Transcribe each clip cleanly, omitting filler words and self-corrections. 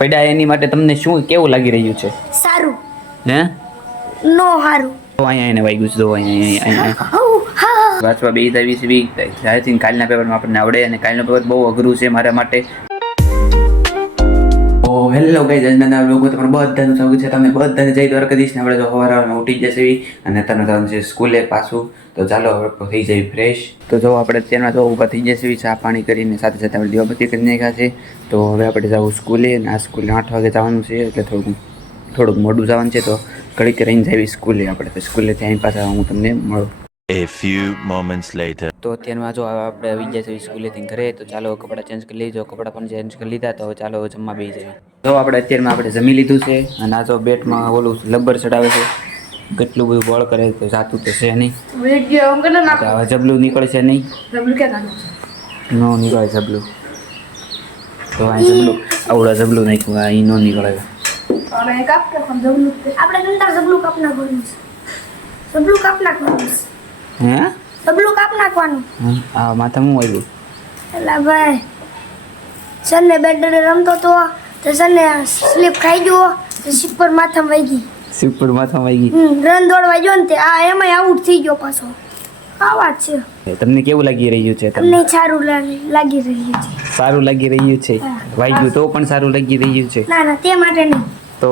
પડ્યા એની માટે તમને શું કેવું લાગી રહ્યું છે? સારું. હે? નો સારું. તો અહીંયા એને વાગ્યું છે, તો અહીંયા વાંચવા બે તાવીસ વીક આઈ થિંક કાલના પેપરમાં આપણને આવડે, અને કાલનું પેપર બહુ અઘરું છે મારા માટે. હેલો ગાઈઝ, આજના લોકો તમારું બધાનું સ્વાગત છે. તમને બધાને જય દ્વારકાધીશ ને આપણે તો સવારમાં ઉઠી જશે અને તને જવાનું છે સ્કૂલે પાછું. તો ચાલો આપણે થઈ જાય ફ્રેશ. તો જો આપણે અત્યારમાં તો ઊભા થઈ જશે, ચા પાણી કરીને સાથે સાથે આપણે દીવાબત્તી કરી નાખ્યા છે. તો હવે આપણે જવું સ્કૂલે, અને આ સ્કૂલે 8 વાગે જવાનું છે, એટલે થોડુંક મોડું જવાનું છે. તો ઘડીક રહીને જઈએ સ્કૂલે આપણે. તો સ્કૂલે ત્યાં પાછા હું તમને મળું. A few moments later. તો અત્યારમાં જો આપણે આવી ગયા છીએ સ્કૂલેથી ઘરે. તો ચાલો કપડાં ચેન્જ કરી લઈએ. કપડાં પણ ચેન્જ કરી લીધા. તો હવે ચાલો જમવા બેસી જઈએ. તો આપણે અત્યારમાં આપણે જમી લીધું છે, અને આ તો બેટમાં ઓલું લબ્બર ચડાવે છે. કેટલું બધું બળ કરે તો જાતું તો છે નહીં. હવે જબલું નીકળશે નહીં. નો નીકળે જબલું. તો આ જબલું આવડા જબલું નાખ્યું, આ ઈ નો નીકળે. આપણે નંતર જબલું કાપ નાખવાનું છે. જબલું કાપ નાખવાનું છે. હે? જબલું કાપ નાખવાનું. આ માથા હું આવ્યું. એલા ભાઈ, સનને બેડરે રમતો તો સનને સ્લીપ ખાઈ ગયો, તો શિપ પર માથામાં વાગી. શિપ પર માથામાં વાગી. રન દોડવા ગયો ને તે આ એમાંય આઉટ થઈ ગયો પાછો. આ વાત છે. તમને કેવું લાગી રહ્યું છે? તમને સારું લાગી રહ્યું છે. સારું લાગી રહ્યું છે. વાગ્યું તો પણ સારું લાગી રહ્યું છે. ના ના, તે માટે નહીં. તો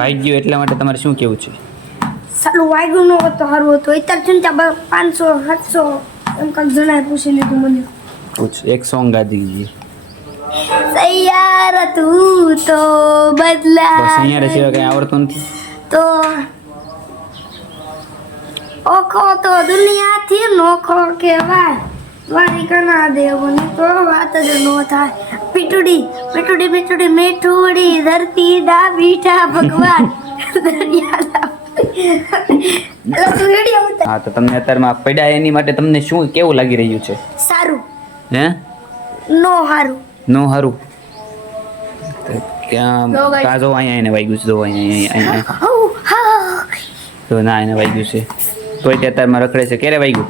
વાગ્યું એટલા માટે તમારે શું કેવું છે? સારું વાગ્યું ન હોત તો સારું હતું. અત્યારે ચિંતા 500 700 એમ કંઈક જણાય પૂછી લીધું મને. પૂછ, એક સોંગ ગા દીજીએ. તૈયાર તું તો બદલા. બસ અહીંયા સિવાય કઈ આવડતું નથી. તો ઓખો તો દુનિયાથી નોખો કહેવાય. દ્વારિકાના દેવની તો વાત જ ન થાય. પીટુડી પીટુડી પીટુડી મીઠુડી ધરતી દા બીઠા ભગવાન. હા, તો તમને અત્યારમાં પડ્યા એની માટે તમને શું કેવું લાગી રહ્યું છે? સારું. હે? નો સારું. નો સારું. ક્યાં કાજો અહીંયા એને વાગ્યું છે. તો અહીંયા તો ના એને વાગ્યું છે. તોય તે અત્યારમાં રખડે છે. ક્યારે વાગ્યું?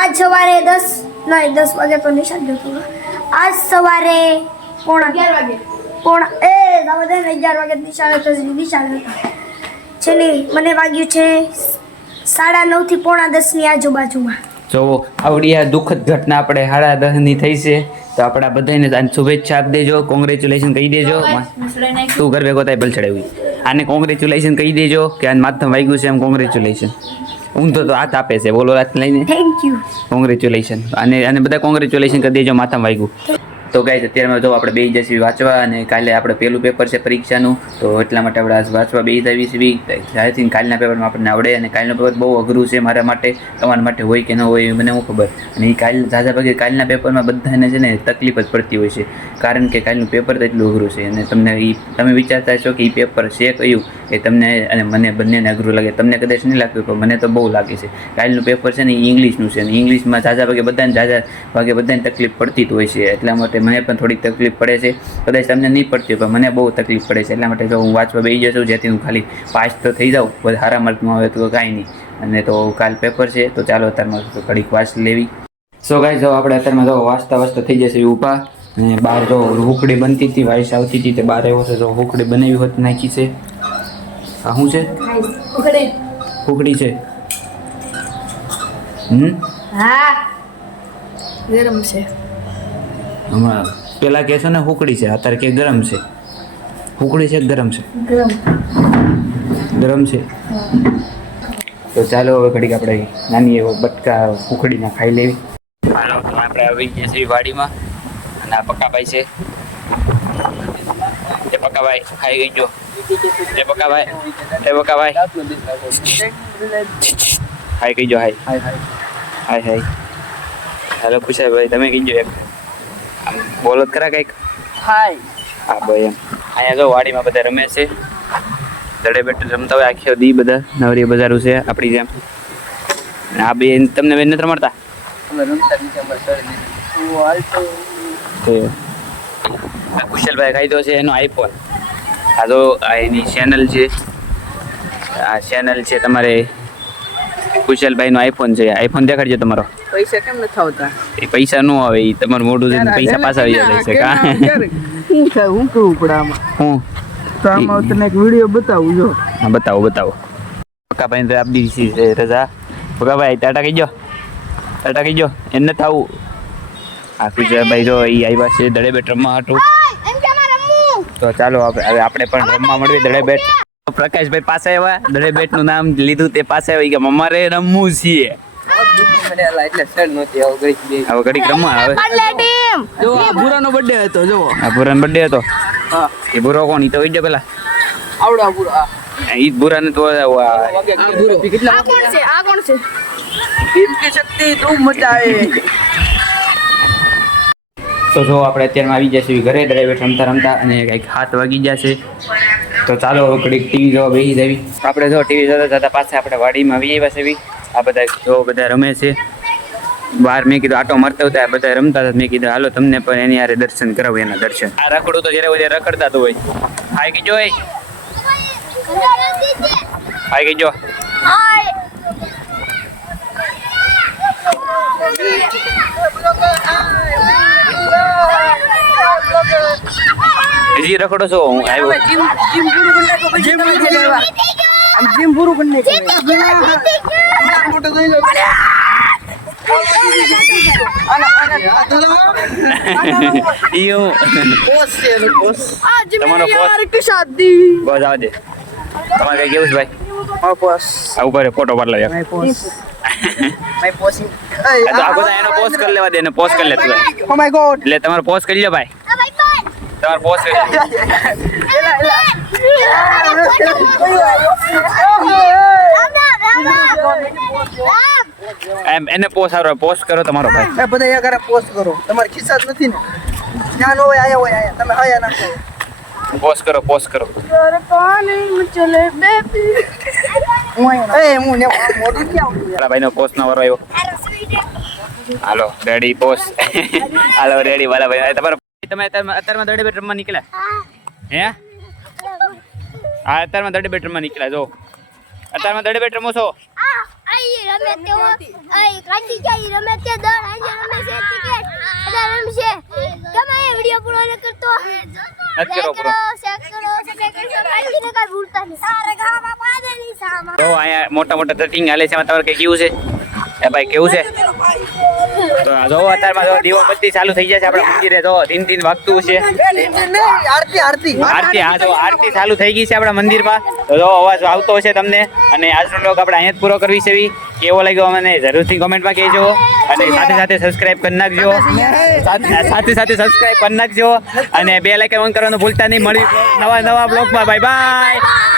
આજ સવારે 10 વાગે તો નિશાળ જતો. આજ સવારે પોણા 11 વાગે દાવા દે 11 વાગે નિશાળ હતા. છે ને મને વાગ્યું છે 9:30 થી પોણા 10 ની આજુબાજુમાં. જો આવડી આ દુઃખદ ઘટના આપણે 10:30 ની થઈ છે. તો આપણા બધાને શુભેચ્છા આપી દેજો, કોંગ્રેચ્યુલેશન કહી દેજો. તું ઘર ભેગો થાય ભલ ચડાવી. આને કોંગ્રેચ્યુલેશન કહી દેજો કે આને માથામાં વાગ્યું છે, એમ કોંગ્રેચ્યુલેશન. ઊંધો તો હાથ આપે છે, બોલો હાથ લઈને. Thank you. કોંગ્રેચ્યુલેશન. અને બધા કોંગ્રેચ્યુલેશન કરી દેજો માથામાં વાગ્યું. તો ગાઈસ, અત્યારમાં જો આપણે બેસી જઈએ વાંચવા, અને કાલે આપણે પહેલું પેપર છે પરીક્ષાનું. તો એટલા માટે આપણે આજ વાંચવા બેસી આવી છીએ. આઈ થિંક કાલના પેપરમાં આપણને આવડે, અને કાલનું પેપર બહુ અઘરું છે મારા માટે. તમારા માટે હોય કે ન હોય મને શું ખબર. અને એ ઝાઝા ભાગે કાલના પેપરમાં બધાને છે ને તકલીફ જ પડતી હોય છે, કારણ કે કાલનું પેપર તો એટલું અઘરું છે. અને તમે વિચારતા છો કે એ પેપર છે કયું એ તમને અને મને બંનેને અઘરું લાગે. તમને કદાચ નહીં લાગતું, પણ મને તો બહુ લાગે છે. કાલનું પેપર છે ને એ ઇંગ્લિશનું છે, અને ઇંગ્લિશમાં ઝાઝા ભાગે બધાને તકલીફ પડતી જ હોય છે. એટલા માટે મને પણ થોડીક તકલીફ પડે છે. કદાચ તમને નહીં પડતી હોય, પણ મને બહુ તકલીફ પડે છે. એટલા માટે જો હું વાંચવા બેસી જશું, જેથી હું ખાલી પાસ તો થઈ જાઉં. બધા સારા માર્કમાં આવે તો કાંઈ નહીં. અને તો કાલ પેપર છે, તો ચાલો અત્યારમાં ઘડીક વાંચ લેવી. સો ગાઈસ, જો આપણે અત્યારમાં જો વાંચતા થઈ જશે ઊભા. અને બહાર જો હુકડી બનતી હતી, વાઇસ આવતી હતી, તે બહાર આવ્યો છે. જો હુકડી બનાવી હોત નાખી છે. આ શું છે? હુકડી છે. હા, ગરમ છે. હમણાં પેલા કે છે ને હુકડી છે, અત્યારે કે ગરમ છે. હુકડી છે ગરમ છે? ગરમ છે. તો ચાલો હવે ઘડીક આપણે નાની એવો બટકા હુકડીના ખાઈ લેવી. હાલો, તો આપણે આવી ગયા છીએ વાડીમાં, અને આ પક્કાભાઈ છે. એ પક્કાભાઈ ખાઈ ગઈ જો. એ પક્કાભાઈ હાય કહી જો. હાય. હાલો પૂછાય, તમે કહીજો એક. આમ બોલો ખરા કંઈક. હાય. હા ભાઈ, એમ અહીંયા જો વાડીમાં બધા રમે છે. દડે બેઠે રમતા હોય આખી દી. બધા નવરી બજારું છે આપણી જેમ. આ બે તમને બેન નથી રમતા? કુશલભાઈ ખાઈ છે એનો આઈફોન. આ તો એની ચેનલ છે. આ ચેનલ છે તમારે કુશલભાઈનો આઈફોન છે. આઈફોન દેખાડજો તમારો. પૈસા કેમ નથી આવતા એ પૈસા નો આવે એ તમારું મોઢું જોઈને પૈસા પાછા આવી જાય છે કા શું થાય હું કરવું પડે આમાં હું તો આમાં તને એક વિડીયો બતાવું જો હા બતાવો પક્કા ભાઈ તો આપી દીધી છે રજા પક્કા ભાઈ ટાટા કહીજો એને થવું આ ભાઈ જો એ આવ્યા છે દડે બેટ રમવા હાટું તો ચાલો હવે આપણે પણ રમવા મળીએ દડે બેટ પ્રકાશભાઈ પાસે આવ્યા દડે બેટ નું નામ લીધું તે પાસે આવી કે અમારે રમવું છીએ એટલે સડ નહોતી આવું ગઈ હવે ઘડીક રમવા આવે જો આ ભૂરાનો બર્થડે હતો જો આ ભૂરાનો બર્થડે હતો હા એ ભૂરો કોણ ઈ તો કહીજો પેલા આવડા ભૂરો આ ઈ ભૂરાને તો ભૂરો કેટલા આ કોણ છે ભીમ की शक्ति તું મચાવે તો જો આપણે અત્યારમાં આવી જશે ઘરે દડે બેટ રમતા અને કંઈક 7 વાગી જશે તો ચાલો ઘડીક ટીવી જોવા બેસી જવી આપણે જો ટીવી જોતા પાછા આપણે વાડીમાં આવી આવ્યા છે આ બધા રમે છે બહાર મેં કીધું આટો મારતા હતા બધા રમતા હતા મેં કીધું હાલો તમને પણ એની હારે દર્શન કરાવું એના દર્શન આ રખડું તો જ્યારે વધારે રખડતા તો હોય હાય કીજો હાય કીજો હજી રખડો છો હું આવ્યો જીમ પૂરું કરી નાખ્યું મોટો થઈ ગયો તમારો બસ આવવા દે તમારે કઈ કેવું છે ભાઈ આવું કરે ફોટો પાડ લાવ્યા આ બધા એનો પોસ્ટ કરી લેવા દે એને પોસ્ટ કરી લે તું ઓ માય ગોડ એટલે તમારો પોસ્ટ કરી લો ભાઈ તમારો પોસ્ટ કરી એમ એને પોસ્ટ કરો તમારો ભાઈ એ બધા યાર પોસ્ટ કરો તમારે ખિસ્સા જ નથી ને જ્યાં હોય આયા તમે આયા નાખો પોસ્ટ કરો ચલે બેબી હું ને મોઢું ક્યાં મારા ભાઈનો પોસ્ટ નો વારો આવ્યો હાલો રેડી પોસ્ટ હાલો રેડી વાલા ભાઈ તમારો તમે અત્યારમાં દડે બેટ રમવા નીકળ્યા હે હા અત્યારમાં દડે બેટ રમવા નીકળ્યા જો અત્યારમાં દડે બેટ રમો છો નથી કરો પૂરો તો અહીંયા મોટા ટ્રેકિંગ હાલે છે એમાં તમારે કઈ કેવું છે એ ભાઈ કેવું છે તો જો અત્યારમાં જો દીવાબત્તી ચાલુ થઈ જાય છે આપણા મંદિરે જો 3 વાગતું છે આરતી હા જો આરતી ચાલુ થઈ ગઈ છે આપણા મંદિરમાં તો જો અવાજ આવતો હશે તમને અને આજનો બ્લોગ આપણે અહીંયા જ પૂરો કરવી છે કેવો લાગ્યો મને જરૂરથી કોમેન્ટમાં કહેજો અને સાથે સબસ્ક્રાઇબ કરી નાખજો સાથે સબસ્ક્રાઇબ કરી નાખજો અને બેલ આઇકન ઓન કરવાનું ભૂલતા નહીં મળી નવા બ્લોગમાં બાય બાય